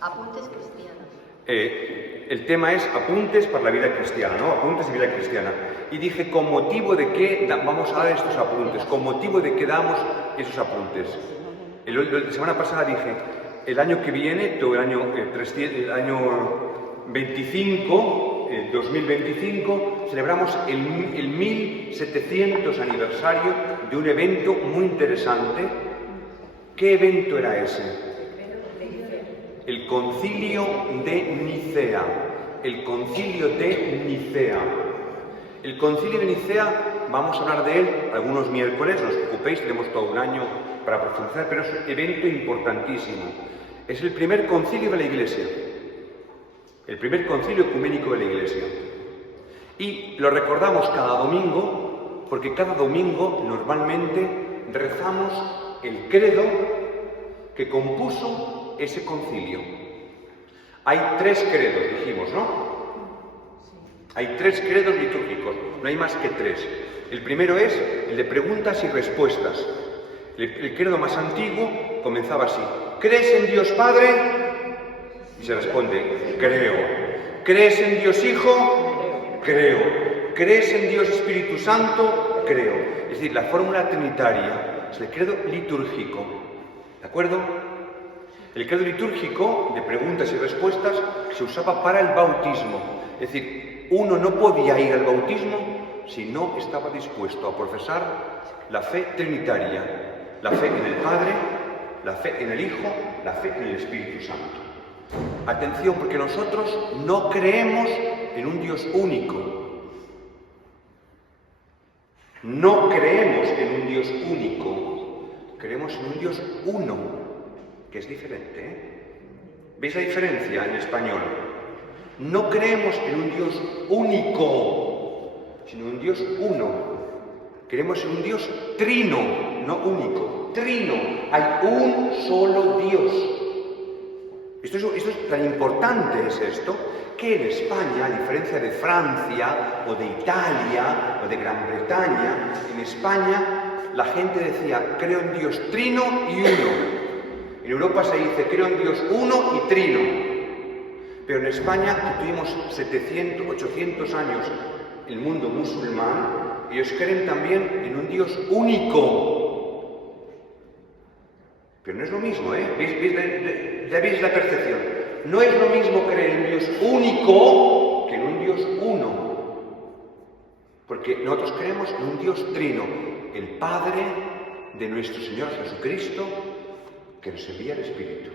Apuntes cristianos. El tema es apuntes para la vida cristiana, ¿no? Apuntes de vida cristiana. Y dije, ¿con motivo de qué vamos a dar estos apuntes? ¿Con motivo de qué damos esos apuntes? La semana pasada dije, el año que viene, todo el año 25, 2025, celebramos el 1700 aniversario de un evento muy interesante. ¿Qué evento era ese? El Concilio de Nicea. El Concilio de Nicea. El Concilio de Nicea, vamos a hablar de él algunos miércoles, no os preocupéis, tenemos todo un año para profundizar, pero es un evento importantísimo. Es el primer concilio de la Iglesia. El primer concilio ecuménico de la Iglesia. Y lo recordamos cada domingo, porque cada domingo normalmente rezamos el credo que compuso ese concilio. Hay 3 credos, dijimos, ¿no? Hay 3 credos litúrgicos, no hay más que 3. El primero es el de preguntas y respuestas. El credo más antiguo comenzaba así: ¿crees en Dios Padre? Y se responde, creo. ¿Crees en Dios Hijo? Creo. ¿Crees en Dios Espíritu Santo? Creo. Es decir, la fórmula trinitaria es el credo litúrgico. ¿De acuerdo? El credo litúrgico de preguntas y respuestas se usaba para el bautismo. Es decir, uno no podía ir al bautismo si no estaba dispuesto a profesar la fe trinitaria. La fe en el Padre, la fe en el Hijo, la fe en el Espíritu Santo. Atención, porque nosotros no creemos en un Dios único. No creemos en un Dios único. Creemos en un Dios uno, que es diferente, ¿eh? ¿Veis la diferencia en español? No creemos en un Dios único, sino en un Dios uno. Creemos en un Dios trino, no único. Trino. Hay un solo Dios. Esto es tan importante, es esto, que en España, a diferencia de Francia, o de Italia, o de Gran Bretaña, en España la gente decía, creo en Dios trino y uno. En Europa se dice, creo en Dios uno y trino. Pero en España, que tuvimos 700, 800 años el mundo musulmán, ellos creen también en un Dios único. Pero no es lo mismo, ¿eh? Ya veis la percepción. No es lo mismo creer en Dios único que en un Dios uno. Porque nosotros creemos en un Dios trino, el Padre de nuestro Señor Jesucristo, que nos envía el Espíritu.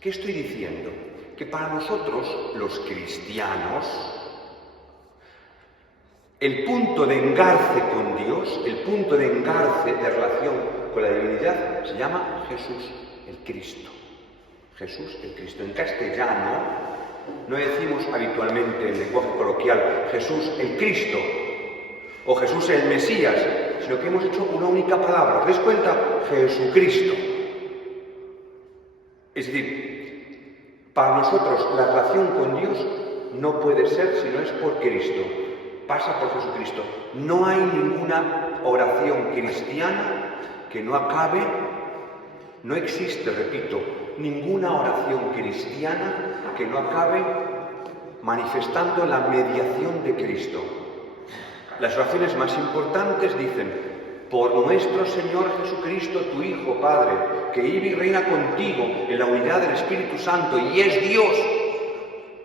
¿Qué estoy diciendo? Que para nosotros, los cristianos, el punto de engarce con Dios, el punto de engarce de relación con la divinidad, se llama Jesús el Cristo. Jesús el Cristo. En castellano no decimos habitualmente en lenguaje coloquial Jesús el Cristo o Jesús el Mesías, sino que hemos hecho una única palabra. ¿Os dais cuenta? Jesucristo. Es decir, para nosotros la relación con Dios no puede ser si no es por Cristo. Pasa por Jesucristo. No hay ninguna oración cristiana que no acabe, no existe, repito, ninguna oración cristiana que no acabe manifestando la mediación de Cristo. Las oraciones más importantes dicen, por nuestro Señor Jesucristo, tu Hijo, Padre, que vive y reina contigo en la unidad del Espíritu Santo y es Dios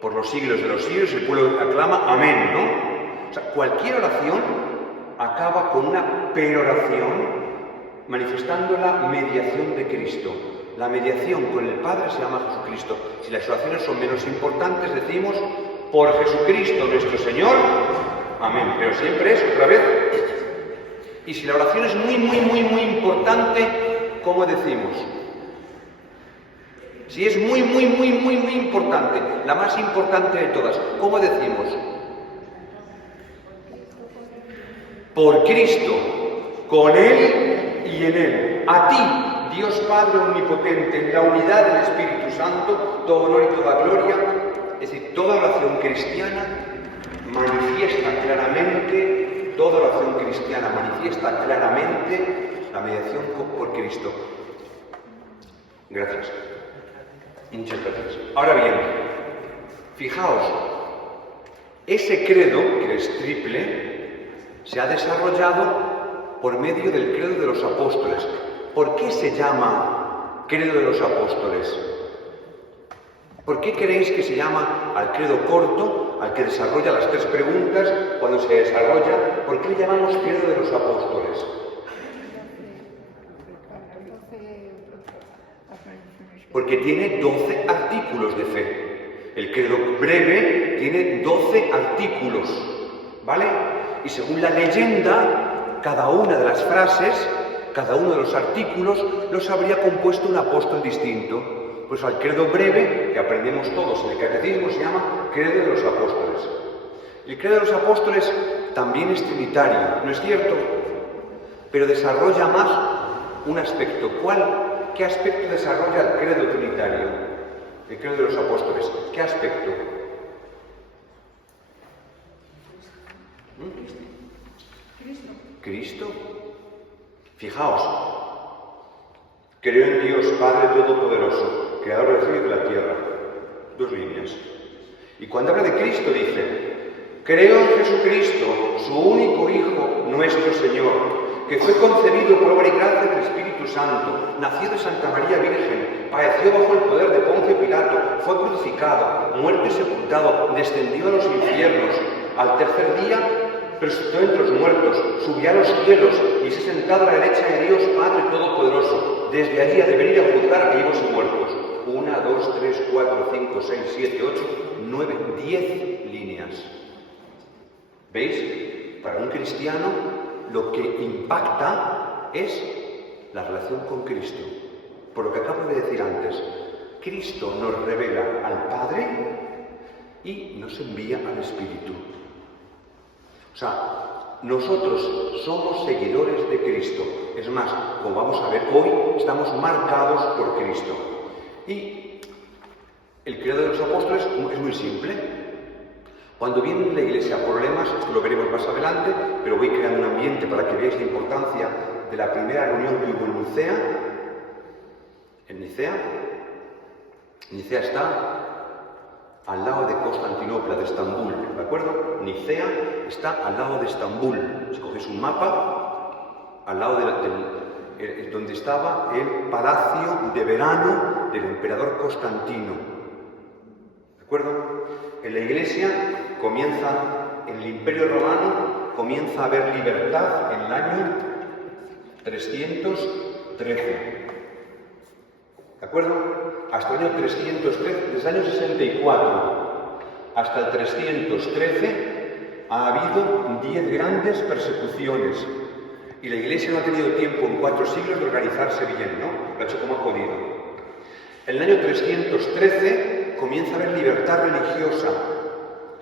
por los siglos de los siglos, el pueblo aclama amén, ¿no? O sea, cualquier oración acaba con una peroración manifestando la mediación de Cristo. La mediación con el Padre se llama Jesucristo. Si las oraciones son menos importantes, decimos, por Jesucristo nuestro Señor, amén. Pero siempre es otra vez. Y si la oración es muy importante, ¿cómo decimos? Si es muy importante, la más importante de todas, ¿cómo decimos? Por Cristo, con Él y en Él. A ti, Dios Padre Omnipotente, en la unidad del Espíritu Santo, todo honor y toda gloria. Es decir, toda oración cristiana manifiesta claramente, la mediación por Cristo. Gracias. Muchas gracias. Ahora bien, fijaos, ese credo, que es triple, se ha desarrollado por medio del credo de los apóstoles. ¿Por qué se llama credo de los apóstoles? ¿Por qué creéis que se llama al credo corto, al que desarrolla las 3 preguntas, cuando se desarrolla? ¿Por qué le llamamos credo de los apóstoles? Porque tiene 12 artículos de fe. El credo breve tiene 12 artículos, ¿vale? Y según la leyenda, cada una de las frases, cada uno de los artículos, los habría compuesto un apóstol distinto. Pues al credo breve, que aprendemos todos en el catecismo, se llama credo de los apóstoles. El credo de los apóstoles también es trinitario, ¿no es cierto? Pero desarrolla más un aspecto. ¿Qué aspecto desarrolla el credo trinitario? El credo de los apóstoles. ¿Qué aspecto? Cristo. Fijaos. Creo en Dios, Padre Todopoderoso, Creador del cielo y de la tierra. 2 líneas. Y cuando habla de Cristo dice: creo en Jesucristo, su único Hijo, nuestro Señor, que fue concebido por obra y gracia del Espíritu Santo, nació de Santa María Virgen, padeció bajo el poder de Poncio Pilato, fue crucificado, muerto y sepultado, descendió a los infiernos, al tercer día resucitó entre los muertos, subió a los cielos y se ha sentado a la derecha de Dios Padre Todopoderoso. Desde allí ha de venir a juzgar a vivos y muertos. 1, 2, 3, 4, 5, 6, 7, 8, 9, 10 líneas. ¿Veis? Para un cristiano lo que impacta es la relación con Cristo. Por lo que acabo de decir antes, Cristo nos revela al Padre y nos envía al Espíritu. O sea, nosotros somos seguidores de Cristo. Es más, como vamos a ver hoy, estamos marcados por Cristo. Y el credo de los apóstoles es muy simple. Cuando viene en la Iglesia problemas, esto lo veremos más adelante, pero voy creando un ambiente para que veáis la importancia de la primera reunión que hubo en Nicea. En Nicea está al lado de Constantinopla, de Estambul, ¿de acuerdo? Nicea está al lado de Estambul. Si cogéis un mapa, al lado donde estaba el palacio de verano del emperador Constantino. ¿De acuerdo? En la Iglesia en el Imperio Romano, comienza a haber libertad en el año 313. ¿De acuerdo? Hasta el año 313, desde el año 64 hasta el 313, ha habido 10 grandes persecuciones. Y la Iglesia no ha tenido tiempo en 4 siglos de organizarse bien, ¿no? Lo ha hecho como ha podido. En el año 313 comienza a haber libertad religiosa.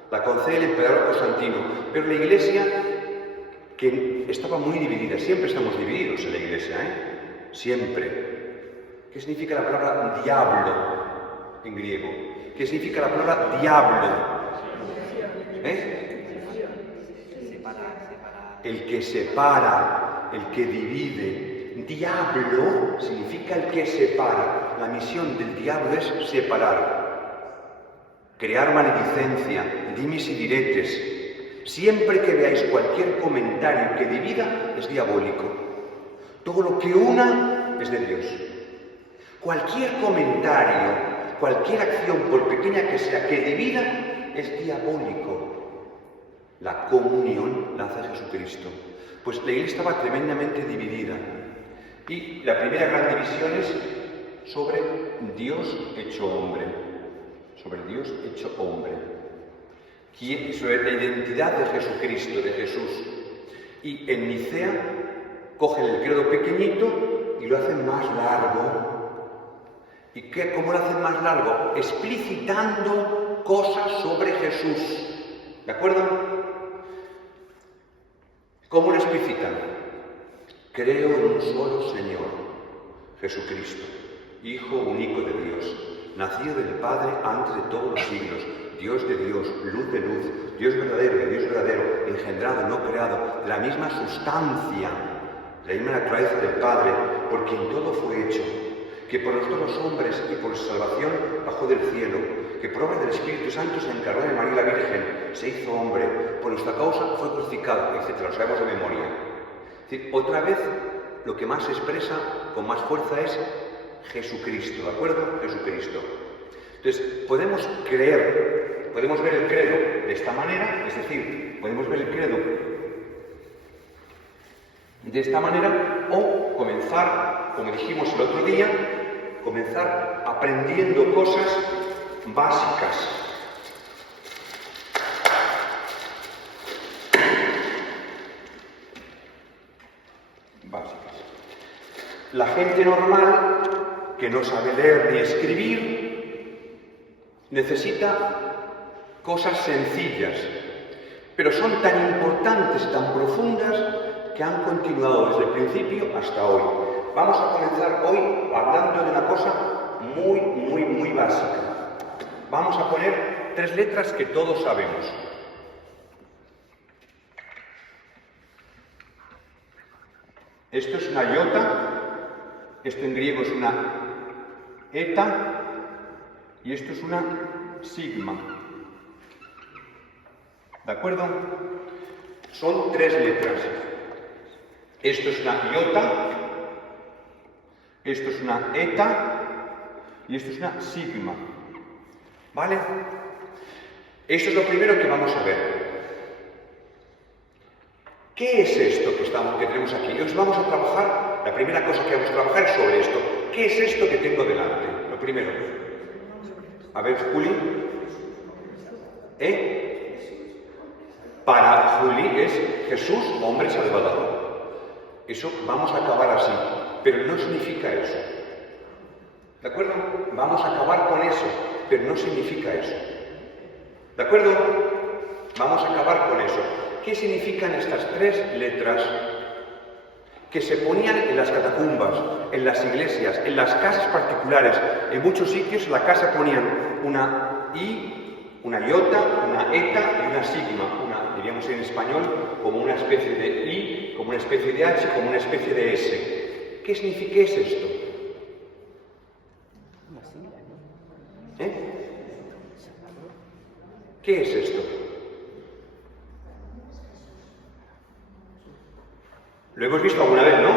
La concede el emperador Constantino. Pero la Iglesia, que estaba muy dividida, siempre estamos divididos en la Iglesia, ¿eh? Siempre. ¿Qué significa la palabra diablo en griego? ¿Qué significa la palabra diablo? El que separa, el que divide. Diablo significa el que separa. La misión del diablo es separar, crear maledicencia, dimes y diretes. Siempre que veáis cualquier comentario que divida, es diabólico. Todo lo que una es de Dios. Cualquier comentario, cualquier acción, por pequeña que sea, que divida, es diabólico. La comunión la hace Jesucristo. Pues la Iglesia estaba tremendamente dividida. Y la primera gran división es sobre Dios hecho hombre. Sobre Dios hecho hombre. Sobre la identidad de Jesucristo, de Jesús. Y en Nicea cogen el credo pequeñito y lo hacen más largo. ¿Y cómo lo hacen más largo? Explicitando cosas sobre Jesús. ¿De acuerdo? ¿Cómo lo explicitan? Creo en un solo Señor, Jesucristo, Hijo único de Dios, nacido del Padre antes de todos los siglos, Dios de Dios, luz de luz, Dios verdadero de Dios verdadero, engendrado, no creado, de la misma sustancia, de la misma naturaleza del Padre, por quien todo fue hecho. que por nosotros los hombres y por su salvación bajó del cielo, que por obra del Espíritu Santo se encargó de María la Virgen, se hizo hombre, por nuestra causa fue crucificado, etc. Lo sabemos de memoria. Es decir, otra vez, lo que más se expresa con más fuerza es Jesucristo, ¿de acuerdo? Jesucristo. Entonces, podemos creer, podemos ver el credo de esta manera, es decir, podemos ver el credo de esta manera o comenzar, como dijimos el otro día, comenzar aprendiendo cosas básicas. La gente normal, que no sabe leer ni escribir, necesita cosas sencillas, pero son tan importantes, tan profundas, que han continuado desde el principio hasta hoy. Vamos a comenzar hoy hablando de una cosa muy básica. Vamos a poner 3 letras que todos sabemos. Esto es una iota, esto en griego es una eta y esto es una sigma. ¿De acuerdo? Son 3 letras. Esto es una iota, esto es una eta y esto es una sigma. ¿Vale? Esto es lo primero que vamos a ver. ¿Qué es esto que tenemos aquí? Entonces vamos a trabajar, la primera cosa que vamos a trabajar es sobre esto. ¿Qué es esto que tengo delante? Lo primero. A ver, Juli. Para Juli es Jesús, hombre salvador. Eso vamos a acabar así, pero no significa eso. ¿De acuerdo? Vamos a acabar con eso, pero no significa eso. ¿De acuerdo? Vamos a acabar con eso. ¿Qué significan estas 3 letras que se ponían en las catacumbas, en las iglesias, en las casas particulares? En muchos sitios en la casa ponían una I, una iota, una eta y una sigma, diríamos en español, como una especie de I, como una especie de H, como una especie de S. ¿Qué significa esto? ¿Qué es esto? Lo hemos visto alguna vez, ¿no?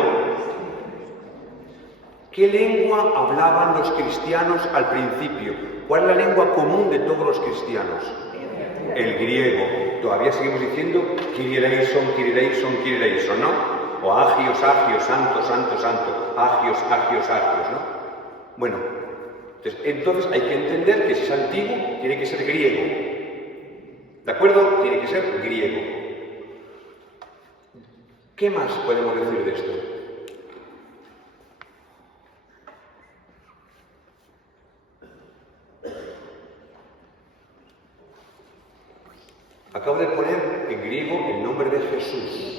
¿Qué lengua hablaban los cristianos al principio? ¿Cuál es la lengua común de todos los cristianos? El griego. Todavía seguimos diciendo Kyrie eleison, Kyrie eleison, Kyrie eleison, ¿no? O agios, agios, santo, santo, santo, agios, agios, agios, ¿no? Bueno, entonces hay que entender que si es antiguo, tiene que ser griego. ¿De acuerdo? Tiene que ser griego. ¿Qué más podemos decir de esto? Acabo de poner en griego el nombre de Jesús.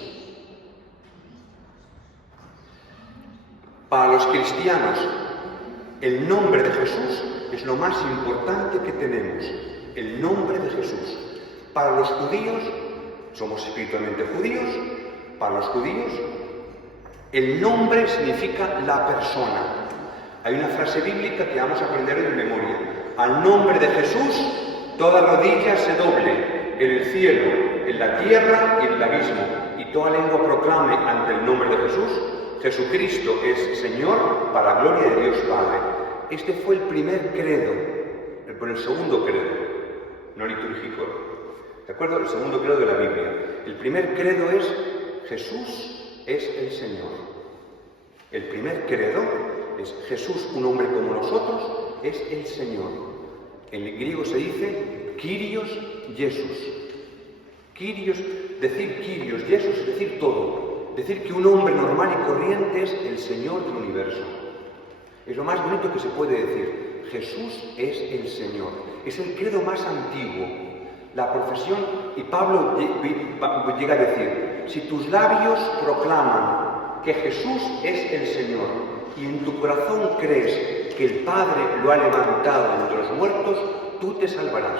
Para los cristianos, el nombre de Jesús es lo más importante que tenemos. El nombre de Jesús. Para los judíos, somos espiritualmente judíos, para los judíos, el nombre significa la persona. Hay una frase bíblica que vamos a aprender de memoria. Al nombre de Jesús, toda rodilla se doble, en el cielo, en la tierra y en el abismo, y toda lengua proclame ante el nombre de Jesús, Jesucristo es Señor, para la gloria de Dios Padre. Este fue el primer credo, el segundo credo, no litúrgico, ¿de acuerdo? El segundo credo de la Biblia. El primer credo es Jesús es el Señor. El primer credo es Jesús, un hombre como nosotros, es el Señor. En el griego se dice Kyrios Jesús. Kyrios, decir Kyrios Jesús es decir todo. Decir que un hombre normal y corriente es el Señor del universo. Es lo más bonito que se puede decir. Jesús es el Señor. Es el credo más antiguo. La profesión, y Pablo llega a decir, si tus labios proclaman que Jesús es el Señor y en tu corazón crees que el Padre lo ha levantado entre los muertos, tú te salvarás.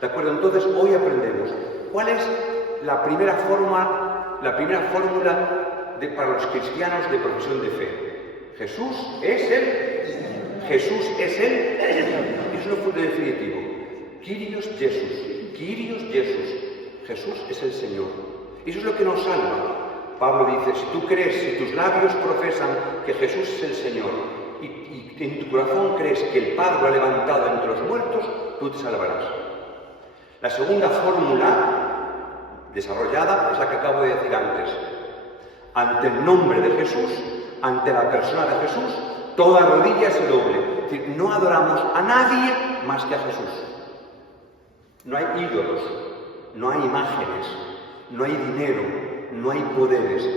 ¿De acuerdo? Entonces hoy aprendemos cuál es la primera fórmula para los cristianos de profesión de fe. Jesús es el Jesús es el Señor. Eso es lo punto definitivo. Kyrios Jesús. Kyrios Jesús. Jesús es el Señor. Eso es lo que nos salva. Pablo dice, si tú crees, si tus labios profesan que Jesús es el Señor y en tu corazón crees que el Padre lo ha levantado entre los muertos, tú te salvarás. La segunda fórmula desarrollada es la que acabo de decir antes. Ante el nombre de Jesús, ante la persona de Jesús, toda rodilla se doble. Es decir, no adoramos a nadie más que a Jesús. No hay ídolos, no hay imágenes, no hay dinero, no hay poderes.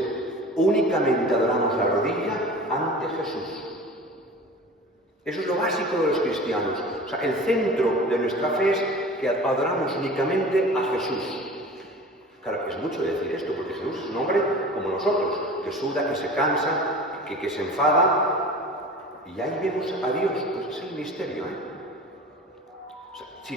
Únicamente adoramos la rodilla ante Jesús. Eso es lo básico de los cristianos. O sea, el centro de nuestra fe es que adoramos únicamente a Jesús. Claro, es mucho decir esto, porque Jesús es un hombre como nosotros, que suda, que se cansa, que se enfada. Y ahí vemos a Dios, pues es el misterio, O sea,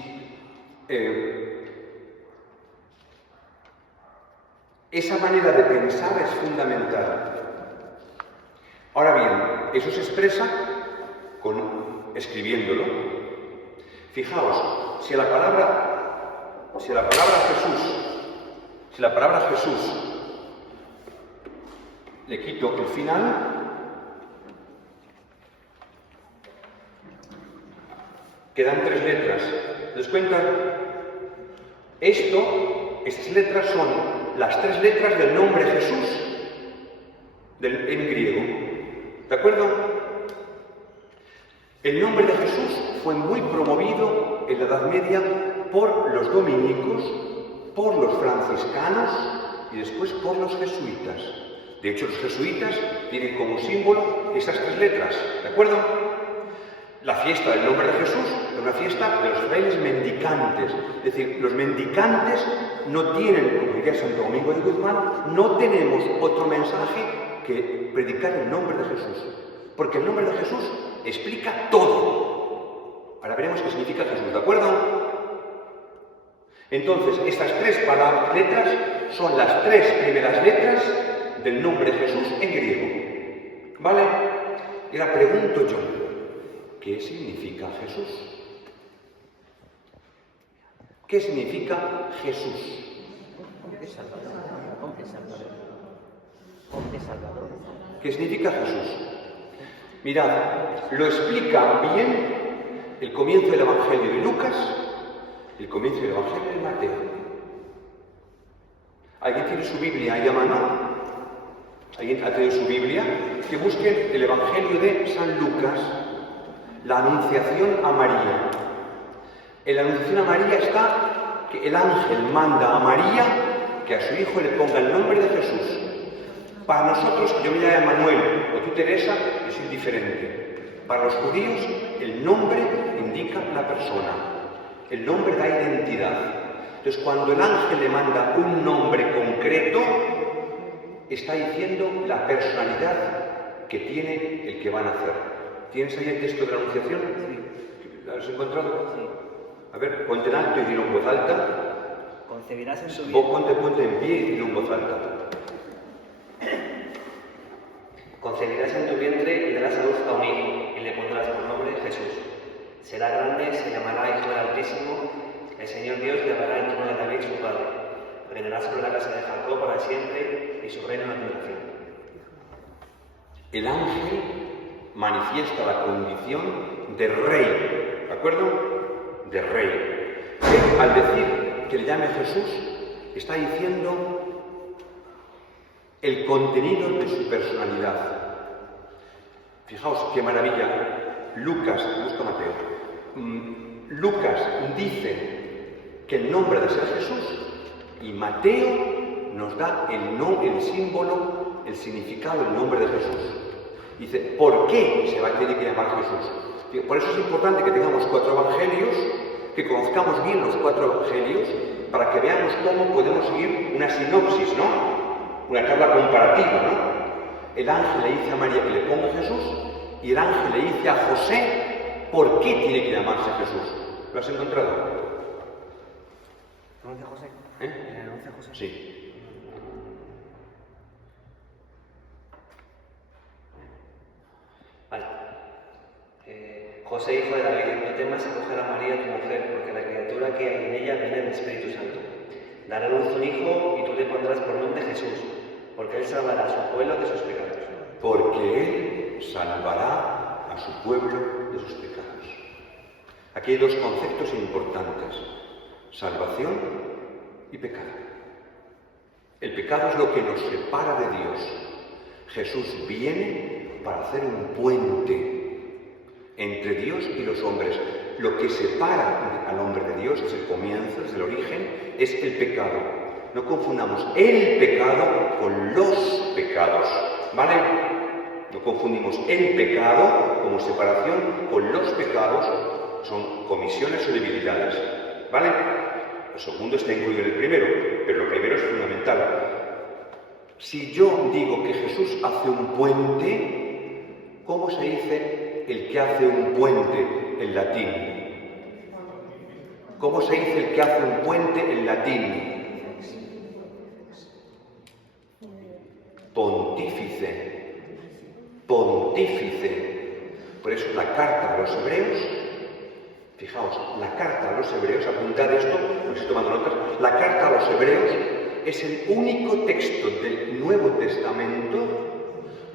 esa manera de pensar es fundamental. Ahora bien, eso se expresa escribiéndolo. Fijaos, si la palabra Jesús le quito el final, quedan 3 letras. ¿Te das cuenta? Estas letras son las 3 letras del nombre Jesús en griego. ¿De acuerdo? El nombre de Jesús fue muy promovido en la Edad Media por los dominicos, por los franciscanos y después por los jesuitas. De hecho, los jesuitas tienen como símbolo estas 3 letras. ¿De acuerdo? La fiesta del nombre de Jesús es una fiesta de los frailes mendicantes. Es decir, los mendicantes no tienen, como diría Santo Domingo de Guzmán, no tenemos otro mensaje que predicar el nombre de Jesús. Porque el nombre de Jesús explica todo. Ahora veremos qué significa Jesús, ¿de acuerdo? Entonces, estas 3 letras son las 3 primeras letras del nombre de Jesús en griego. ¿Vale? Y ahora pregunto yo, ¿qué significa Jesús? ¿Qué significa Jesús? ¿Qué significa Jesús? Mirad, lo explica bien el comienzo del Evangelio de Lucas y el comienzo del Evangelio de Mateo. ¿Alguien tiene su Biblia ahí a mano? ¿Alguien ha tenido su Biblia? Que busquen el Evangelio de San Lucas, la Anunciación a María. En la Anunciación a María está que el ángel manda a María que a su hijo le ponga el nombre de Jesús. Para nosotros, yo me llamo Manuel o tú Teresa, es indiferente. Para los judíos, el nombre indica la persona. El nombre da identidad. Entonces, cuando el ángel le manda un nombre concreto, está diciendo la personalidad que tiene el que va a nacer. ¿Tienes ahí el texto de la Anunciación? Sí. ¿Lo has encontrado? Sí. A ver, ponte en alto y dilo en voz alta. Concebirás en tu vientre. O ponte en pie y dilo en voz alta. Concebirás en tu vientre y darás a luz a un hijo, y le pondrás por nombre Jesús. Será grande, se llamará Hijo del Altísimo. El Señor Dios le dará el trono de David su padre. Reinará sobre la casa de Jacob para siempre, y su reino no tendrá fin. El ángel manifiesta la condición de rey, ¿de acuerdo? De rey. Él, al decir que le llame Jesús, está diciendo el contenido de su personalidad. Fijaos qué maravilla. Lucas, busca Mateo. Lucas dice que el nombre de ser Jesús y Mateo nos da el símbolo, el significado del nombre de Jesús. Dice, ¿por qué se va a tener que llamar Jesús? Por eso es importante que tengamos 4 evangelios, que conozcamos bien los 4 evangelios, para que veamos cómo podemos seguir una sinopsis, ¿no? Una tabla comparativa, ¿no? El ángel le dice a María que le ponga Jesús y el ángel le dice a José por qué tiene que llamarse Jesús. ¿Lo has encontrado? ¿Conoce a José? ¿Conoce a José? Sí. Vale. puedes acoger a María, tu mujer, porque la criatura que hay en ella viene del Espíritu Santo. Dará a luz un hijo y tú le pondrás por nombre Jesús, porque él salvará a su pueblo de sus pecados. Porque él salvará a su pueblo de sus pecados. Aquí hay dos conceptos importantes: salvación y pecado. El pecado es lo que nos separa de Dios. Jesús viene para hacer un puente entre Dios y los hombres. Lo que separa al hombre de Dios, es el comienzo, es el origen, es el pecado. No confundamos el pecado con los pecados, ¿vale? No confundimos el pecado como separación con los pecados, son comisiones o debilidades, ¿vale? El segundo está incluido en el primero, pero lo primero es fundamental. Si yo digo que Jesús hace un puente, ¿cómo se dice el que hace un puente en latín? ¿Cómo se dice el que hace un puente en latín? Pontífice. Pontífice. Por eso la carta a los hebreos, fijaos, la carta a los hebreos, apuntad esto, no estoy tomando notas, la carta a los hebreos es el único texto del Nuevo Testamento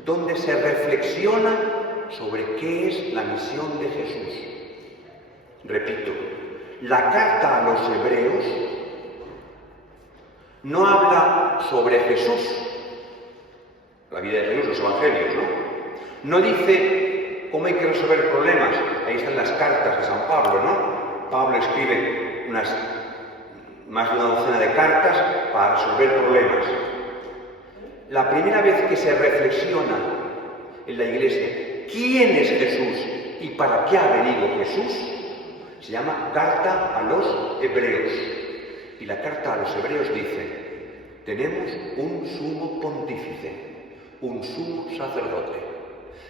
donde se reflexiona sobre qué es la misión de Jesús. Repito, la carta a los hebreos no habla sobre Jesús, la vida de Jesús, los evangelios, ¿no? No dice cómo hay que resolver problemas. Ahí están las cartas de San Pablo, ¿no? Pablo escribe más de una docena de cartas para resolver problemas. La primera vez que se reflexiona en la Iglesia quién es Jesús y para qué ha venido Jesús, se llama Carta a los Hebreos. Y la Carta a los Hebreos dice: tenemos un sumo pontífice, un sumo sacerdote.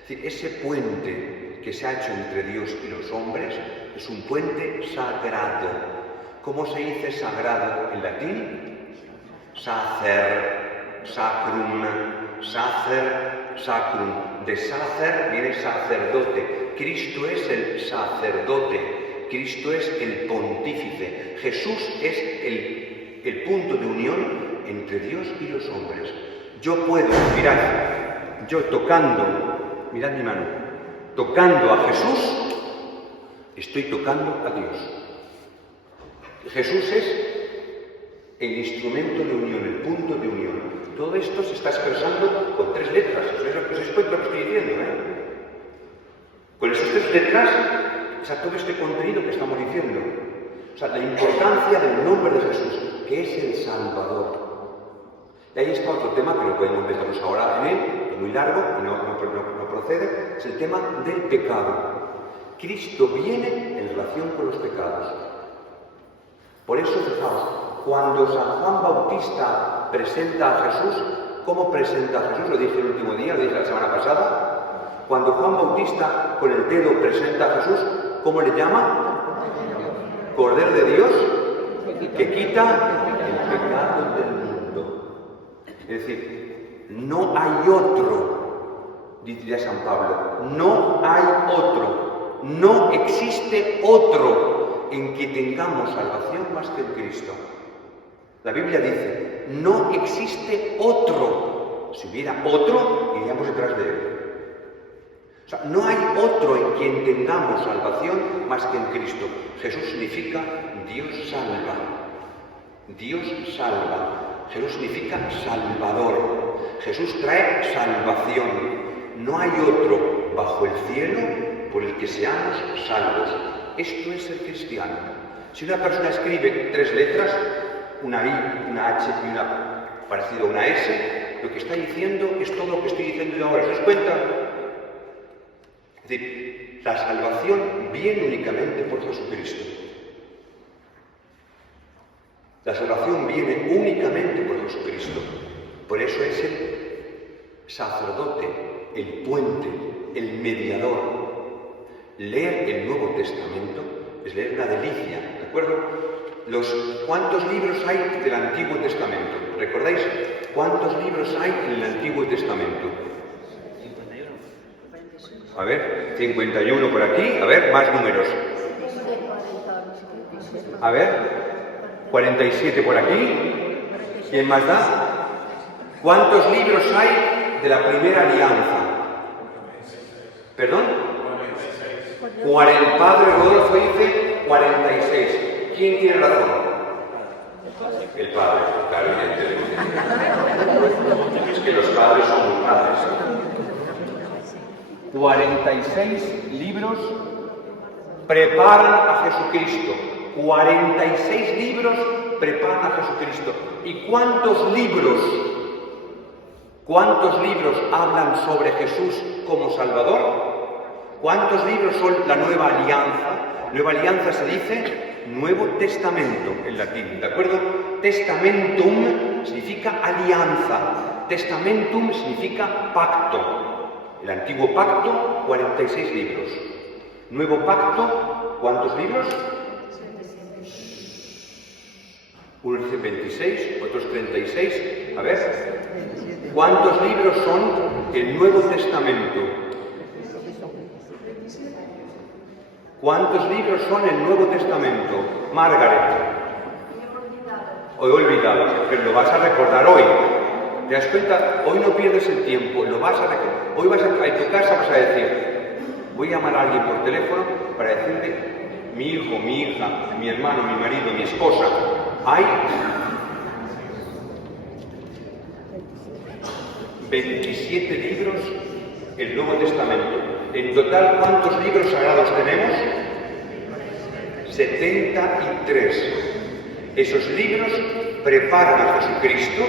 Es decir, ese puente que se ha hecho entre Dios y los hombres es un puente sagrado. ¿Cómo se dice sagrado en latín? Sacer, sacrum, sacer, sacrum. De sacer viene sacerdote. Cristo es el sacerdote. Cristo es el pontífice. Jesús es el punto de unión entre Dios y los hombres. Yo puedo, mirad, yo tocando, mirad mi mano, tocando a Jesús, estoy tocando a Dios. Jesús es el instrumento de unión, el punto de unión. Todo esto se está expresando con 3 letras. ¿Os dais cuenta lo que estoy diciendo? Con esas 3 letras, todo este contenido que estamos diciendo. O sea, la importancia del nombre de Jesús, que es el Salvador. Y ahí está otro tema que no podemos meternos ahora en él, es muy largo, no procede, es el tema del pecado. Cristo viene en relación con los pecados. Por eso, fijaos, cuando San Juan Bautista presenta a Jesús, ¿cómo presenta a Jesús? Lo dije el último día, lo dije la semana pasada. Cuando Juan Bautista con el dedo presenta a Jesús, ¿cómo le llama? Cordero de Dios, que quita el pecado del mundo. Es decir, no hay otro, diría San Pablo, no hay otro, no existe otro en que tengamos salvación más que en Cristo. La Biblia dice, no existe otro. Si hubiera otro, iríamos detrás de él. O sea, no hay otro en quien tengamos salvación más que en Cristo. Jesús significa Dios salva. Dios salva. Jesús significa Salvador. Jesús trae salvación. No hay otro bajo el cielo por el que seamos salvos. Esto es el cristiano. Si una persona escribe 3 letras, una I, una H y una parecido a una S, lo que está diciendo es todo lo que estoy diciendo yo ahora. ¿Se os cuenta? Es decir, la salvación viene únicamente por Jesucristo. La salvación viene únicamente por Jesucristo. Por eso es el sacerdote, el puente, el mediador. Leer el Nuevo Testamento es leer una delicia, ¿de acuerdo? ¿Cuántos libros hay del Antiguo Testamento? ¿Recordáis? ¿Cuántos libros hay en el Antiguo Testamento? 51. A ver, 51 por aquí. A ver, más números. A ver, 47 por aquí. ¿Quién más da? ¿Cuántos libros hay de la primera alianza? ¿Perdón? El padre Rodolfo dice 46. ¿Quién tiene razón? El padre, claro, evidentemente. Es que los padres son muy padres. 46 libros preparan a Jesucristo. 46 libros preparan a Jesucristo. ¿Y cuántos libros hablan sobre Jesús como Salvador? ¿Cuántos libros son la Nueva Alianza? Nueva Alianza se dice Nuevo Testamento en latín, ¿de acuerdo? Testamentum significa alianza. Testamentum significa pacto. El antiguo pacto, 46 libros. Nuevo pacto, ¿cuántos libros? Unos dicen 26, otros 36. A ver, ¿cuántos libros son el Nuevo Testamento? ¿Cuántos libros son el Nuevo Testamento? Margaret. Hoy olvidado, pero lo vas a recordar hoy. ¿Te das cuenta? Hoy no pierdes el tiempo, lo vas a recordar. Hoy vas a tu casa, vas a decir, voy a llamar a alguien por teléfono para decirle, mi hijo, mi hija, mi hermano, mi marido, mi esposa, hay 27 libros el Nuevo Testamento. En total, ¿cuántos libros sagrados tenemos? 73. Esos libros preparan a Jesucristo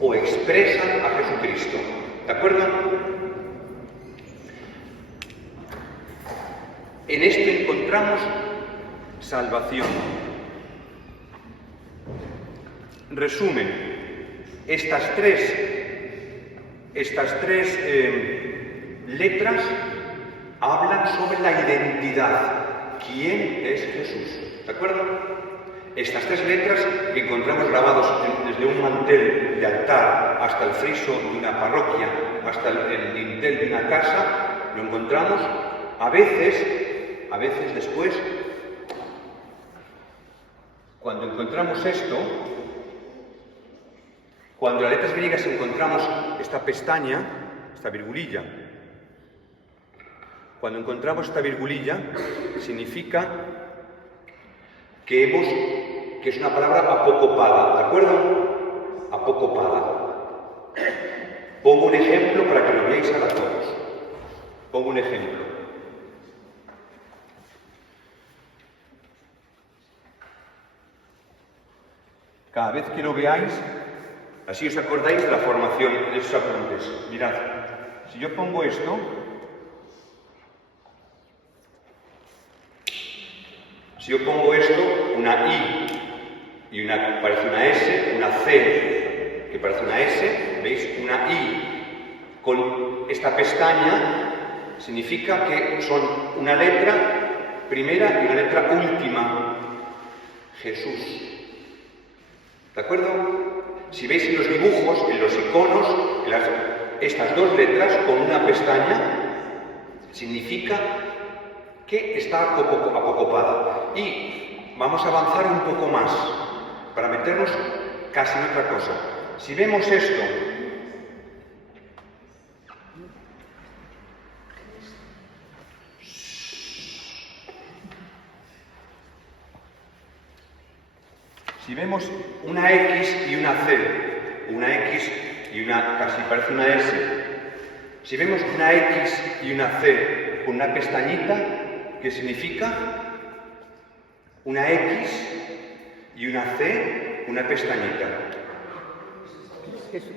o expresan a Jesucristo. ¿De acuerdo? En esto encontramos salvación. Resumen, estas tres letras hablan sobre la identidad. ¿Quién es Jesús? ¿De acuerdo? Estas tres letras que encontramos grabados desde un mantel de altar hasta el friso de una parroquia, hasta el dintel de una casa, lo encontramos a veces después. Cuando encontramos esto, cuando en las letras griegas encontramos esta pestaña, esta virgulilla, cuando encontramos esta virgulilla, significa que es una palabra apocopada, ¿de acuerdo? Apocopada. Pongo un ejemplo para que lo veáis ahora todos. Pongo un ejemplo. Cada vez que lo veáis, así os acordáis de la formación de esos apuntes. Mirad, si yo pongo esto, una I y parece una S, una C que parece una S, ¿veis? Una I con esta pestaña significa que son una letra primera y una letra última. Jesús. ¿De acuerdo? Si veis en los dibujos, en los iconos, estas dos letras con una pestaña significa que está apocopada. Y vamos a avanzar un poco más para meternos casi en otra cosa. Si vemos esto, si vemos una X y una C, una X y una, casi parece una S, si vemos una X y una C con una pestañita, ¿qué significa? Una X y una C, una pestañita.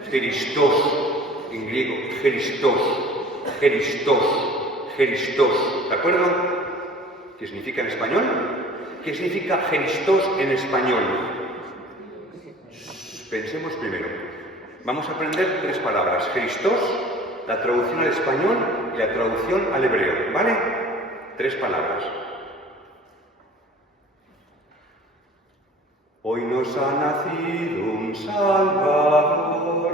Christos, en griego, Christos, Christos, Christos, ¿de acuerdo? ¿Qué significa en español? ¿Qué significa Christos en español? Pensemos primero. Vamos a aprender tres palabras. Christos, la traducción al español y la traducción al hebreo, ¿vale? Tres palabras. Hoy nos ha nacido un Salvador,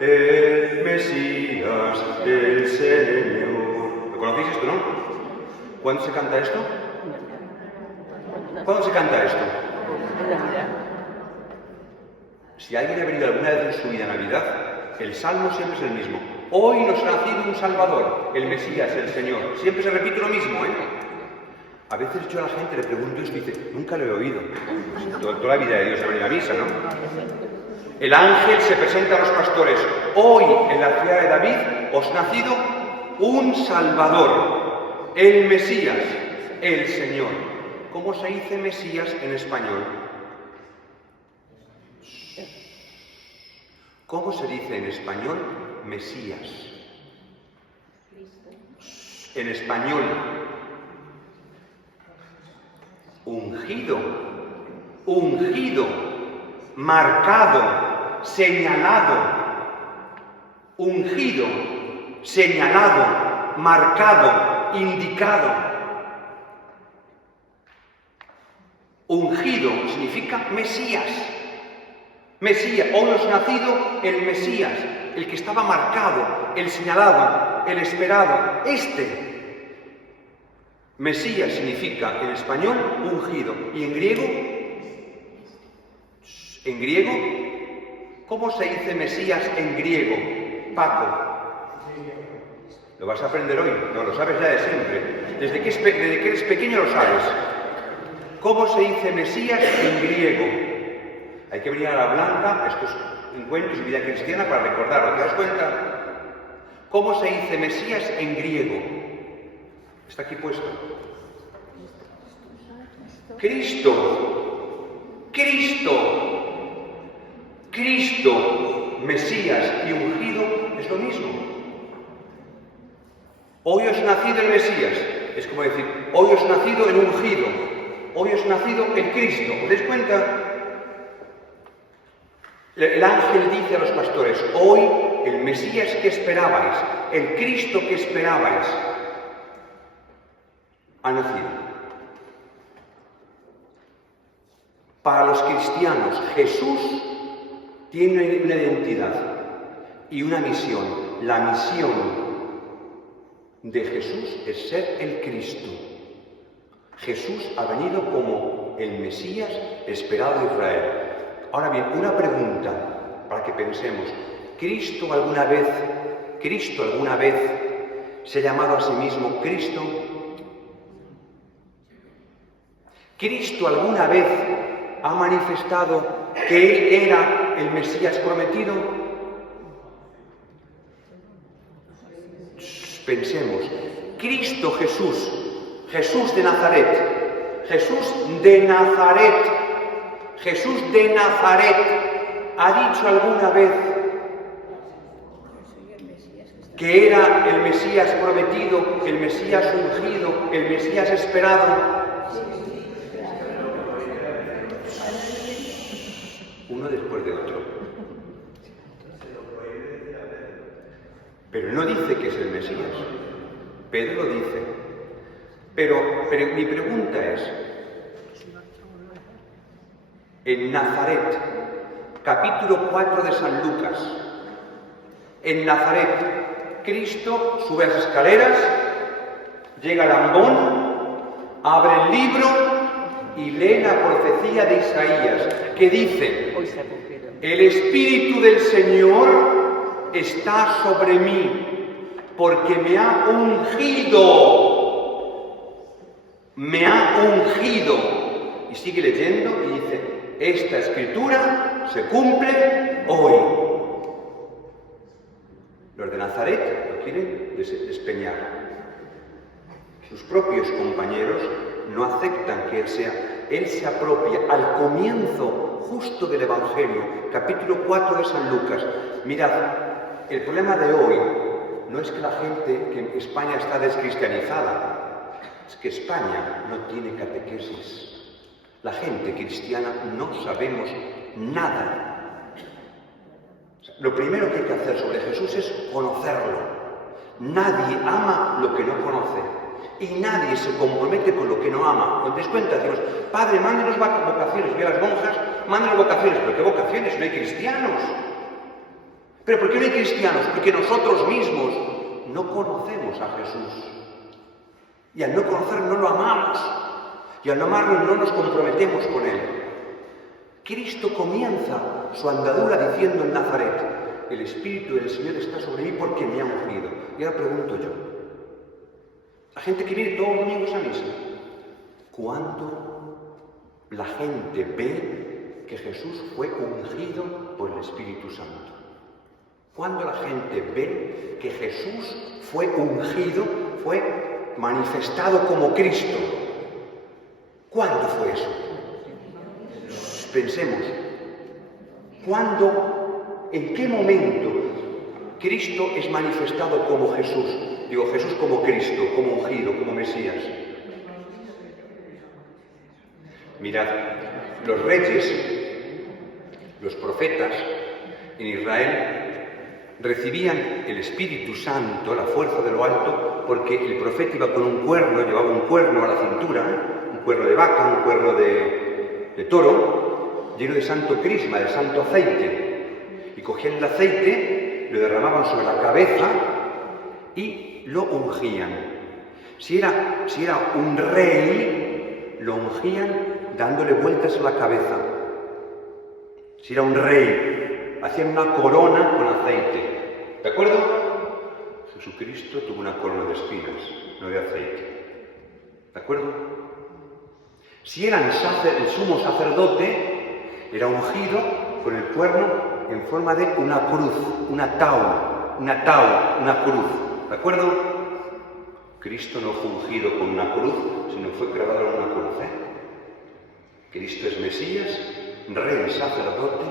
el Mesías, el Señor. ¿Lo conocéis esto, no? ¿Cuándo se canta esto? ¿Cuándo se canta esto? En Navidad. Si alguien ha venido alguna vez en su vida a Navidad, el salmo siempre es el mismo. Hoy nos ha nacido un Salvador, el Mesías, el Señor. Siempre se repite lo mismo, ¿eh? A veces yo a la gente le pregunto esto y dice, nunca lo he oído. Toda la vida de Dios ha venido a misa, ¿no? El ángel se presenta a los pastores. Hoy, en la ciudad de David, os ha nacido un Salvador, el Mesías, el Señor. ¿Cómo se dice Mesías en español? ¿Cómo se dice en español Mesías? En español, ungido, ungido, marcado, señalado, ungido, señalado, marcado, indicado. Ungido significa Mesías. Mesías, hoy nos ha nacido el Mesías, el que estaba marcado, el señalado, el esperado, este. Mesías significa en español ungido. ¿Y en griego? ¿En griego? ¿Cómo se dice Mesías en griego? Paco. ¿Lo vas a aprender hoy? No, lo sabes ya de siempre. Desde que eres pequeño lo sabes. ¿Cómo se dice Mesías en griego? Hay que venir a la Blanca, a estos encuentros de vida cristiana, para recordarlo. ¿Te das cuenta? ¿Cómo se dice Mesías en griego? Está aquí puesto. Cristo. Cristo. Cristo, Mesías y ungido es lo mismo. Hoy os ha nacido el Mesías. Es como decir, hoy os ha nacido el ungido. Hoy os ha nacido el Cristo. ¿Os dais cuenta? El ángel dice a los pastores, hoy el Mesías que esperabais, el Cristo que esperabais, ha nacido. Para los cristianos, Jesús tiene una identidad y una misión. La misión de Jesús es ser el Cristo. Jesús ha venido como el Mesías esperado de Israel. Ahora bien, una pregunta para que pensemos. ¿Cristo alguna vez se ha llamado a sí mismo Cristo? ¿Cristo alguna vez ha manifestado que Él era el Mesías prometido? Pensemos. Cristo Jesús de Nazaret, Jesús de Nazaret, ¿ha dicho alguna vez que era el Mesías prometido, el Mesías ungido, el Mesías esperado? Uno después de otro. Pero no dice que es el Mesías. Pedro lo dice. Pero mi pregunta es, en Nazaret, capítulo 4 de San Lucas, en Nazaret, Cristo sube las escaleras, llega al ambón, abre el libro y lee la profecía de Isaías, que dice, el Espíritu del Señor está sobre mí, porque me ha ungido. Me ha ungido. Y sigue leyendo y dice, esta escritura se cumple hoy. Los de Nazaret lo quieren despeñar. Sus propios compañeros no aceptan que Él sea. Él se apropia al comienzo justo del Evangelio, capítulo 4 de San Lucas. Mirad, el problema de hoy no es que la gente, que en España está descristianizada, es que España no tiene catequesis. La gente cristiana no sabemos nada. Lo primero que hay que hacer sobre Jesús es conocerlo. Nadie ama lo que no conoce. Y nadie se compromete con lo que no ama. ¿Os dais cuenta? Decimos, Padre, mándenos vocaciones. Ve a las monjas, mándenos vocaciones. ¿Pero qué vocaciones? No hay cristianos. ¿Pero por qué no hay cristianos? Porque nosotros mismos no conocemos a Jesús. Y al no conocer no lo amamos. Y al amarlo no nos comprometemos con Él. Cristo comienza su andadura diciendo en Nazaret: el Espíritu del Señor está sobre mí porque me ha ungido. Y ahora pregunto yo, la gente que viene todos los domingos a misa, ¿cuándo la gente ve que Jesús fue ungido por el Espíritu Santo? ¿Cuándo la gente ve que Jesús fue ungido, fue manifestado como Cristo? ¿Cuándo fue eso? Pensemos, ¿cuándo, en qué momento Cristo es manifestado como Jesús? Digo, Jesús como Cristo, como ungido, como Mesías. Mirad, los reyes, los profetas en Israel recibían el Espíritu Santo, la fuerza de lo alto, porque el profeta iba con un cuerno, llevaba un cuerno a la cintura, un cuerno de vaca, un cuerno de toro, lleno de santo crisma, de santo aceite. Y cogían el aceite, lo derramaban sobre la cabeza y lo ungían. Si era un rey, lo ungían dándole vueltas a la cabeza. Si era un rey, hacían una corona con aceite. ¿De acuerdo? Jesucristo tuvo una corona de espinas, no de aceite. ¿De acuerdo? Si era el sumo sacerdote, era ungido con el cuerno en forma de una cruz, una cruz. ¿De acuerdo? Cristo no fue ungido con una cruz, sino fue clavado en una cruz. Cristo es Mesías, rey, sacerdote,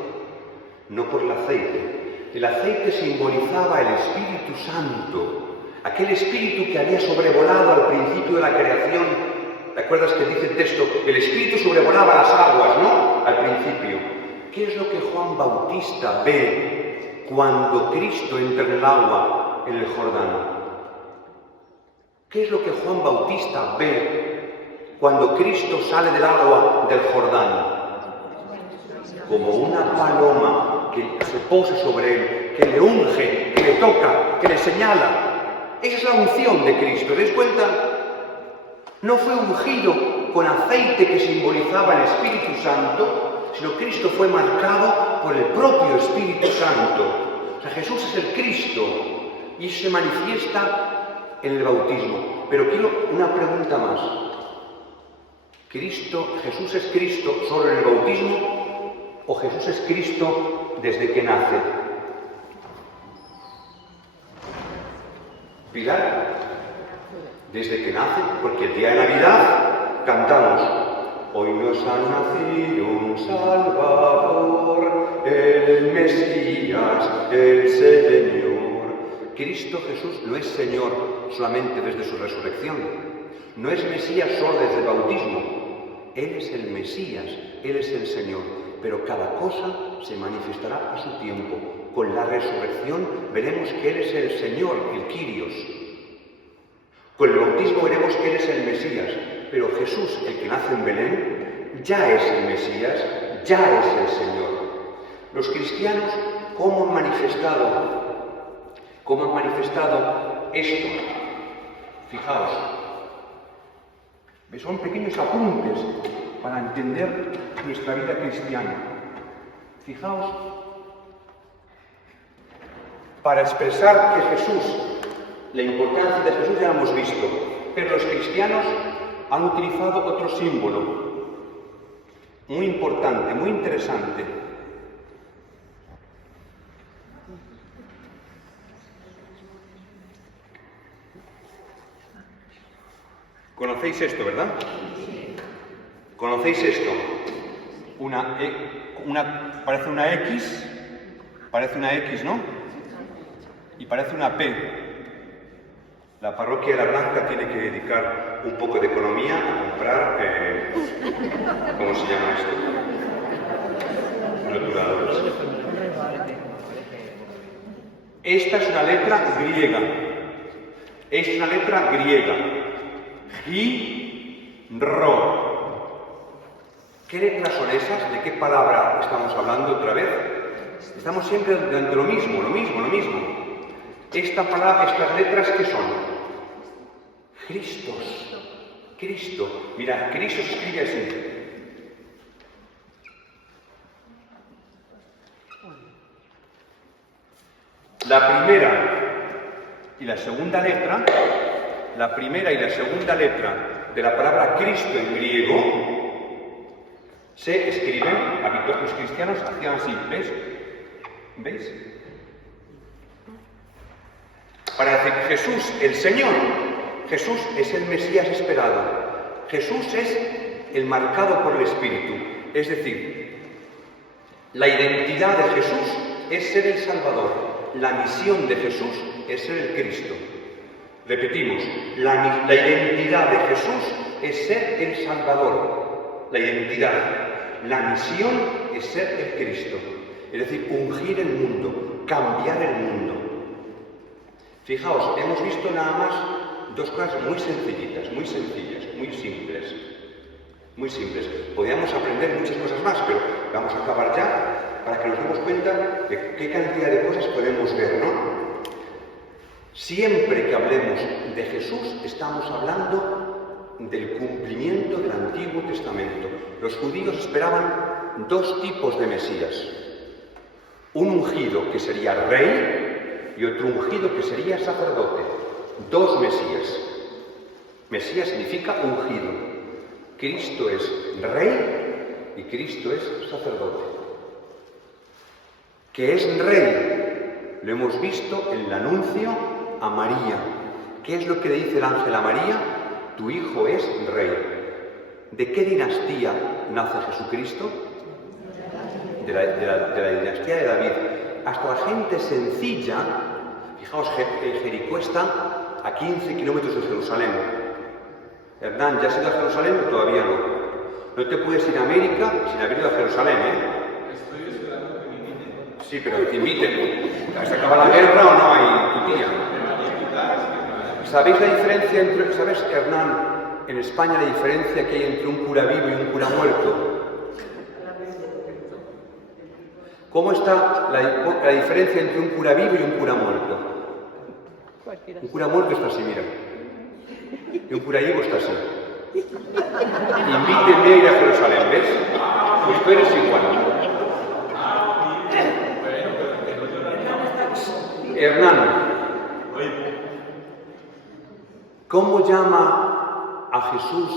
no por el aceite. El aceite simbolizaba el Espíritu Santo, aquel Espíritu que había sobrevolado al principio de la creación. ¿Te acuerdas que dice el texto? El Espíritu sobrevolaba las aguas, ¿no? Al principio. ¿Qué es lo que Juan Bautista ve cuando Cristo entra en el agua en el Jordán? ¿Qué es lo que Juan Bautista ve cuando Cristo sale del agua del Jordán? Como una paloma que se posa sobre él, que le unge, que le toca, que le señala. Esa es la unción de Cristo. ¿Te das cuenta? No fue ungido con aceite que simbolizaba el Espíritu Santo, sino Cristo fue marcado por el propio Espíritu Santo. O sea, Jesús es el Cristo y se manifiesta en el bautismo. Pero quiero una pregunta más. ¿Jesús es Cristo solo en el bautismo o Jesús es Cristo desde que nace? Pilar, desde que nace, porque el día de Navidad cantamos: hoy nos ha nacido un Salvador, el Mesías, el Señor. Cristo Jesús no es Señor solamente desde su resurrección, no es Mesías solo desde el bautismo. Él es el Mesías, Él es el Señor, pero cada cosa se manifestará a su tiempo. Con la resurrección veremos que Él es el Señor, el Kyrios. Con el bautismo veremos que Él es el Mesías, pero Jesús, el que nace en Belén, ya es el Mesías, ya es el Señor. Los cristianos, ¿cómo han manifestado esto? Fijaos, son pequeños apuntes para entender nuestra vida cristiana. Fijaos, para expresar que Jesús, la importancia de Jesús ya la hemos visto, pero los cristianos han utilizado otro símbolo muy importante, muy interesante. ¿Conocéis esto, verdad? ¿Conocéis esto? Parece una X, ¿no? Y parece una P. La parroquia de La Blanca tiene que dedicar un poco de economía a comprar, ¿cómo se llama esto? Rotuladores. Esta es una letra griega. Gi-ro. ¿Qué letras son esas? ¿De qué palabra estamos hablando otra vez? Estamos siempre ante lo mismo. Estas letras, ¿qué son? Christos. Cristo. Mirad, Cristo se escribe así. La primera y la segunda letra de la palabra Cristo en griego se escriben, habitualmente los cristianos hacían así, ¿veis? Para decir Jesús, el Señor, Jesús es el Mesías esperado, Jesús es el marcado por el Espíritu, es decir, la identidad de Jesús es ser el Salvador. La misión de Jesús es ser el Cristo. Repetimos, la identidad de Jesús es ser el Salvador. La identidad. La misión es ser el Cristo. Es decir, ungir el mundo, cambiar el mundo. Fijaos, hemos visto nada más dos cosas muy sencillitas, muy sencillas, muy simples. Muy simples. Podríamos aprender muchas cosas más, pero vamos a acabar ya para que nos demos cuenta de qué cantidad de cosas podemos ver, ¿no? Siempre que hablemos de Jesús, estamos hablando del cumplimiento del Antiguo Testamento. Los judíos esperaban dos tipos de Mesías. Un ungido que sería rey y otro ungido que sería sacerdote. Dos Mesías. Mesías significa ungido. Cristo es rey y Cristo es sacerdote. Que es rey, lo hemos visto en el anuncio a María. ¿Qué es lo que le dice el ángel a María? Tu hijo es rey. ¿De qué dinastía nace Jesucristo? De la dinastía de David. Hasta la gente sencilla, fijaos, Jericó está a 15 kilómetros de Jerusalén. Hernán, ¿ya has ido a Jerusalén o todavía no? No te puedes ir a América sin haber ido a Jerusalén, Estoy esperando que me inviten. Sí, pero que te inviten. ¿Se acaba la guerra o no hay tu tía? ¿Sabéis la diferencia entre, sabes, Hernán, en España la diferencia que hay entre un cura vivo y un cura muerto? ¿Cómo está la diferencia entre un cura vivo y un cura muerto? Un cura muerto está así, mira. Y un cura vivo está así. Invítenme a ir a Jerusalén, ¿ves? Pues tú eres igual. Hernán, ¿cómo llama a Jesús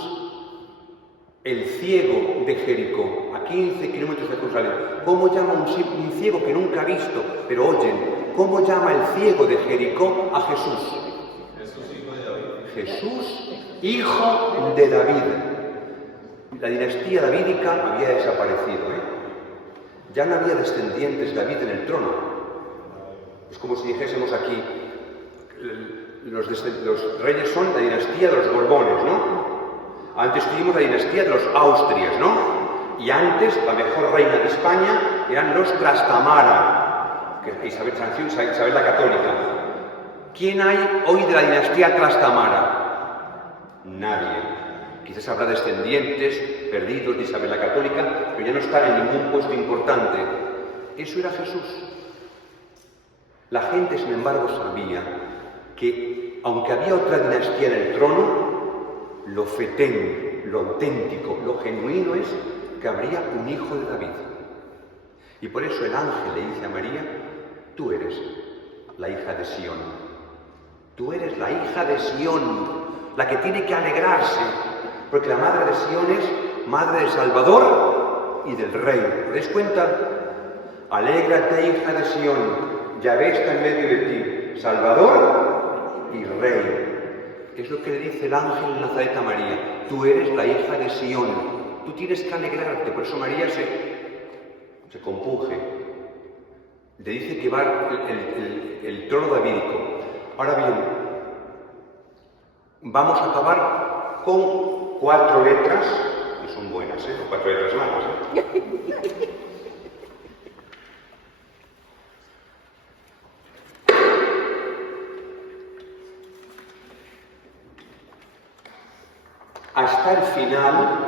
el ciego de Jericó, a 15 kilómetros de Jerusalén? ¿Cómo llama un ciego que nunca ha visto, pero oyen? ¿Cómo llama el ciego de Jericó a Jesús? Jesús, hijo de David. La dinastía davídica había desaparecido, Ya no había descendientes de David en el trono. Es como si dijésemos aquí, los reyes son la dinastía de los Borbones, ¿no? Antes tuvimos la dinastía de los Austrias, ¿no? Y antes, la mejor reina de España eran los Trastamara, que Isabel la Católica. ¿Quién hay hoy de la dinastía Trastamara? Nadie. Quizás habrá descendientes perdidos de Isabel la Católica, pero ya no están en ningún puesto importante. Eso era Jesús. La gente, sin embargo, sabía que, aunque había otra dinastía en el trono, lo fetén, lo auténtico, lo genuino es que habría un hijo de David. Y por eso el ángel le dice a María, tú eres la hija de Sión. Tú eres la hija de Sión, la que tiene que alegrarse, porque la madre de Sión es madre del Salvador y del Rey. ¿Te das cuenta? Alégrate, hija de Sión. Yahvé está en medio de ti, Salvador y Rey. Es lo que le dice el ángel en Nazaret a María. Tú eres la hija de Sión. Tú tienes que alegrarte. Por eso María se compunge. Le dice que va el trono davídico. Ahora bien, vamos a acabar con 4 letras, que son buenas, con 4 letras malas. Hasta el final,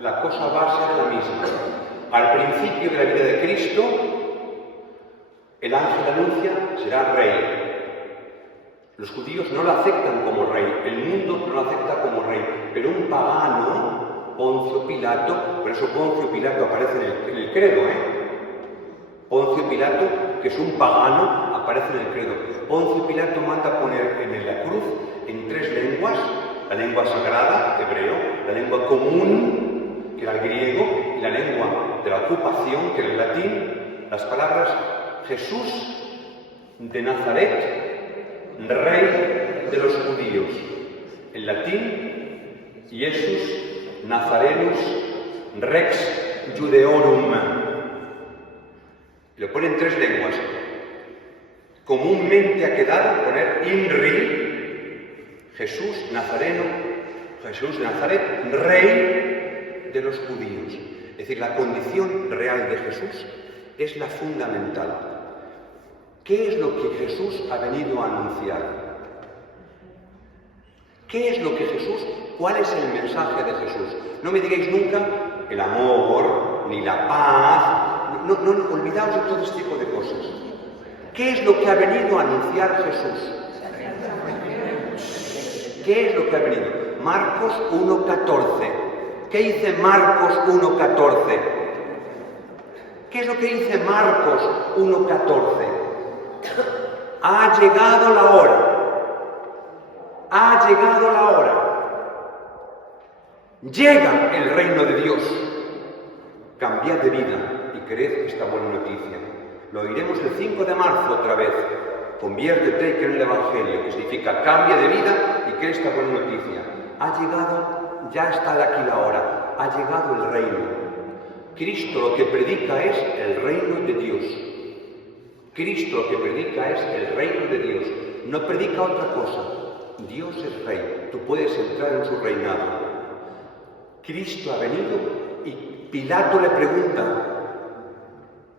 la cosa base es la misma. Al principio de la vida de Cristo, el ángel anuncia, será rey. Los judíos no lo aceptan como rey, el mundo no lo acepta como rey, pero un pagano, Poncio Pilato, por eso Poncio Pilato aparece en el credo, Poncio Pilato, que es un pagano, aparece en el credo. Poncio Pilato manda poner en la cruz, en 3 lenguas, la lengua sagrada, hebreo, la lengua común, que era el griego, y la lengua de la ocupación, que era el latín, las palabras Jesús de Nazaret, Rey de los judíos, en latín, Iesus Nazarenus Rex Judeorum. Lo pone en 3 lenguas. Comúnmente ha quedado poner INRI, Jesús Nazareno, Jesús de Nazaret, Rey de los judíos. Es decir, la condición real de Jesús es la fundamental. ¿Qué es lo que Jesús ha venido a anunciar? ¿Qué es lo que Jesús? ¿Cuál es el mensaje de Jesús? No me digáis nunca el amor, ni la paz. No, olvidaos de todo este tipo de cosas. ¿Qué es lo que ha venido a anunciar Jesús? ¿Qué es lo que ha venido? Marcos 1:14. ¿Qué dice Marcos 1:14? ¿Qué es lo que dice Marcos 1:14? Ha llegado la hora. Ha llegado la hora. Llega el reino de Dios. Cambiad de vida y creed esta buena noticia. Lo oiremos el 5 de marzo otra vez. Conviértete y cree en el Evangelio, que significa cambia de vida y cree esta buena noticia. Ha llegado, ya está de aquí la hora. Ha llegado el reino. Cristo lo que predica es el reino de Dios. Cristo lo que predica es el reino de Dios. No predica otra cosa. Dios es rey. Tú puedes entrar en su reinado. Cristo ha venido y Pilato le pregunta.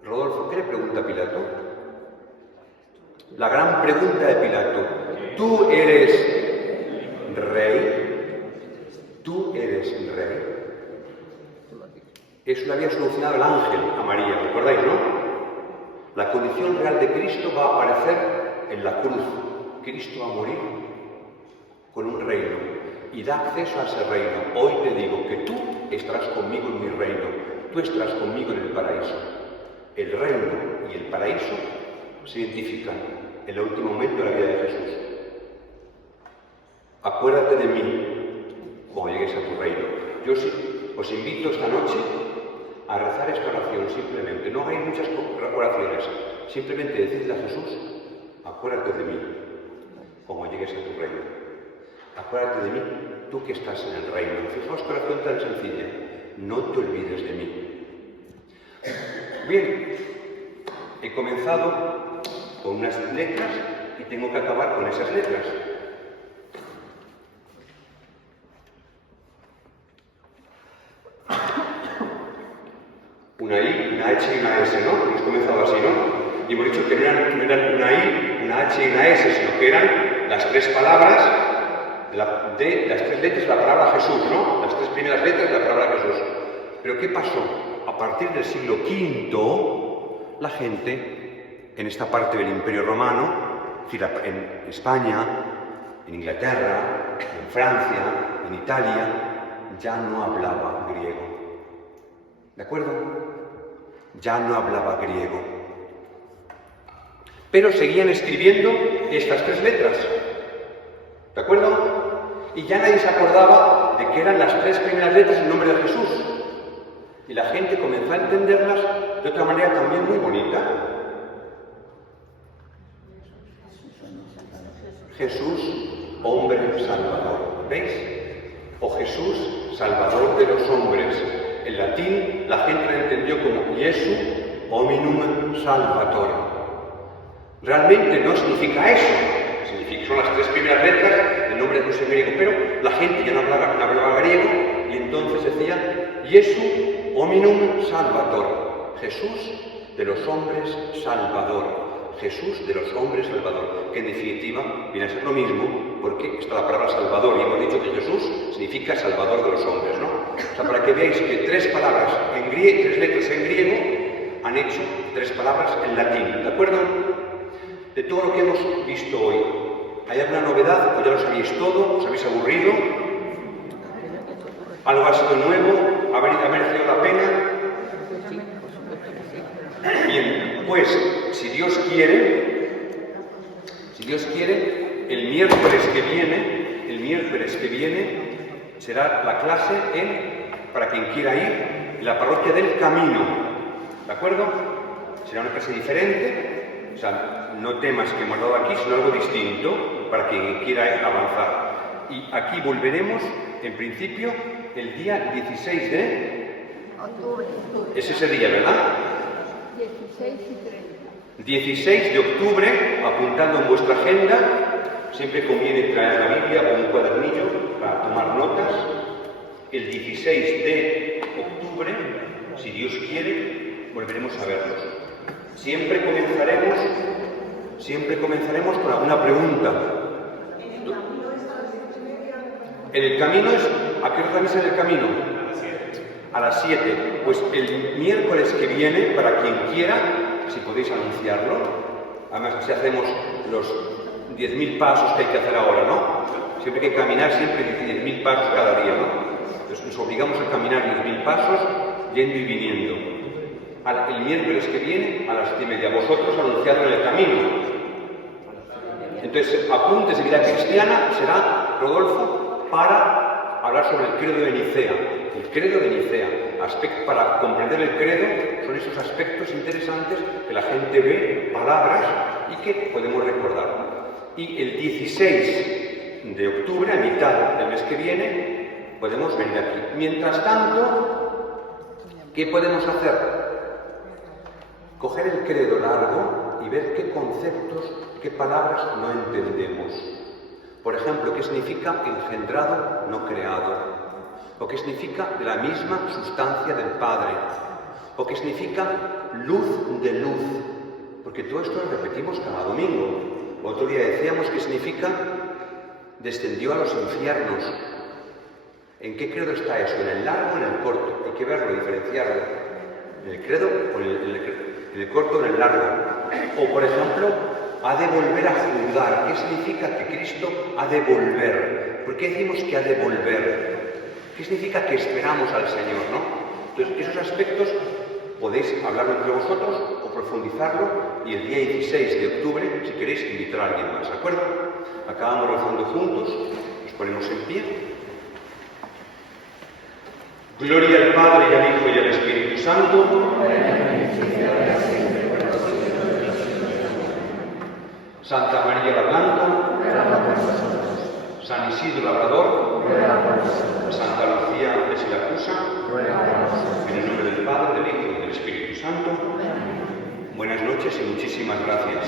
Rodolfo, ¿qué le pregunta a Pilato? La gran pregunta de Pilato. ¿Tú eres rey? ¿Tú eres rey? Eso lo había solucionado el ángel a María, ¿recordáis, no? La condición real de Cristo va a aparecer en la cruz. Cristo va a morir con un reino y da acceso a ese reino. Hoy te digo que tú estarás conmigo en mi reino, tú estarás conmigo en el paraíso. El reino y el paraíso se identifican en el último momento de la vida de Jesús. Acuérdate de mí cuando llegues a tu reino. Yo os invito esta noche a rezar esta oración simplemente. No hay muchas oraciones. Simplemente decidle a Jesús, acuérdate de mí cuando llegues a tu reino. Acuérdate de mí, tú que estás en el reino. Fijaos qué oración tan sencilla. No te olvides de mí. Bien, he comenzado con unas letras y tengo que acabar con esas letras. Una I, una H y una S, ¿no? Hemos comenzado así, ¿no? Y hemos dicho que no eran una I, una H y una S, sino que eran las 3 palabras de las 3 letras de la palabra Jesús, ¿no? Las 3 primeras letras de la palabra Jesús. Pero ¿qué pasó? A partir del siglo V, la gente, en esta parte del Imperio Romano, es decir, en España, en Inglaterra, en Francia, en Italia, ya no hablaba griego. ¿De acuerdo? Ya no hablaba griego. Pero seguían escribiendo estas 3 letras. ¿De acuerdo? Y ya nadie se acordaba de que eran las 3 primeras letras del nombre de Jesús. Y la gente comenzó a entenderlas de otra manera también muy bonita. Jesús, hombre salvador. ¿Veis? O Jesús, salvador de los hombres. En latín la gente lo entendió como Jesu hominum salvator. Realmente no significa eso. Significa, son las 3 primeras letras del nombre de Jesús en griego, pero la gente ya no hablaba griego y entonces decía Jesu hominum salvator. Jesús de los hombres salvador. Jesús de los hombres Salvador, que en definitiva viene a ser lo mismo, porque está la palabra Salvador, y hemos dicho que Jesús significa Salvador de los hombres, ¿no? O sea, para que veáis que tres palabras en griego, tres letras en griego, han hecho tres palabras en latín, ¿de acuerdo? De todo lo que hemos visto hoy, ¿hay alguna novedad o ya lo sabéis todo? ¿Os habéis aburrido? ¿Algo ha sido nuevo? ¿Ha merecido la pena? Bien, pues si Dios quiere, el miércoles que viene será la clase para quien quiera ir, en la parroquia del Camino, ¿de acuerdo? Será una clase diferente, o sea, no temas que hemos dado aquí, sino algo distinto para quien quiera avanzar. Y aquí volveremos, en principio, el día 16 de octubre. Es ese día, ¿verdad? 16 y 30. 16 de octubre, apuntando en vuestra agenda, siempre conviene traer la Biblia o un cuadernillo para tomar notas. El 16 de octubre, si Dios quiere, volveremos a verlos. Siempre comenzaremos con alguna pregunta. En el camino ¿a qué hora también es el camino? A las 7. Pues el miércoles que viene, para quien quiera, si podéis anunciarlo, además si hacemos los 10.000 pasos que hay que hacer ahora, ¿no? Siempre hay que caminar, siempre 10.000 pasos cada día, ¿no? Entonces nos obligamos a caminar 10.000 pasos, yendo y viniendo. El miércoles que viene, a las 7:30, vosotros anunciadlo en el camino. Entonces, apuntes de vida cristiana será Rodolfo para hablar sobre el credo de Nicea. El credo de Nicea. Para comprender el credo son esos aspectos interesantes que la gente ve, palabras, y que podemos recordar. Y el 16 de octubre, a mitad del mes que viene, podemos venir aquí. Mientras tanto, ¿qué podemos hacer? Coger el credo largo y ver qué conceptos, qué palabras no entendemos. Por ejemplo, ¿qué significa engendrado, no creado? ¿O qué significa de la misma sustancia del Padre? ¿O qué significa luz de luz? Porque todo esto lo repetimos cada domingo. Otro día decíamos que significa descendió a los infiernos. ¿En qué credo está eso? ¿En el largo o en el corto? Hay que verlo, diferenciarlo. ¿En el credo o en el corto o en el largo? O, por ejemplo, ha de volver a juzgar. ¿Qué significa que Cristo ha de volver? ¿Por qué decimos que ha de volver? ¿Qué significa que esperamos al Señor, no? Entonces, esos aspectos podéis hablarlo entre vosotros o profundizarlo, y el día 16 de octubre, si queréis, invitar a alguien más, ¿de acuerdo? Acabamos rezando juntos, nos ponemos en pie. Gloria al Padre, y al Hijo, y al Espíritu Santo. Santa María la Blanca, San Isidro Labrador, Santa Lucía de Siracusa, en el nombre del Padre, del Hijo y del Espíritu Santo. Buenas noches y muchísimas gracias.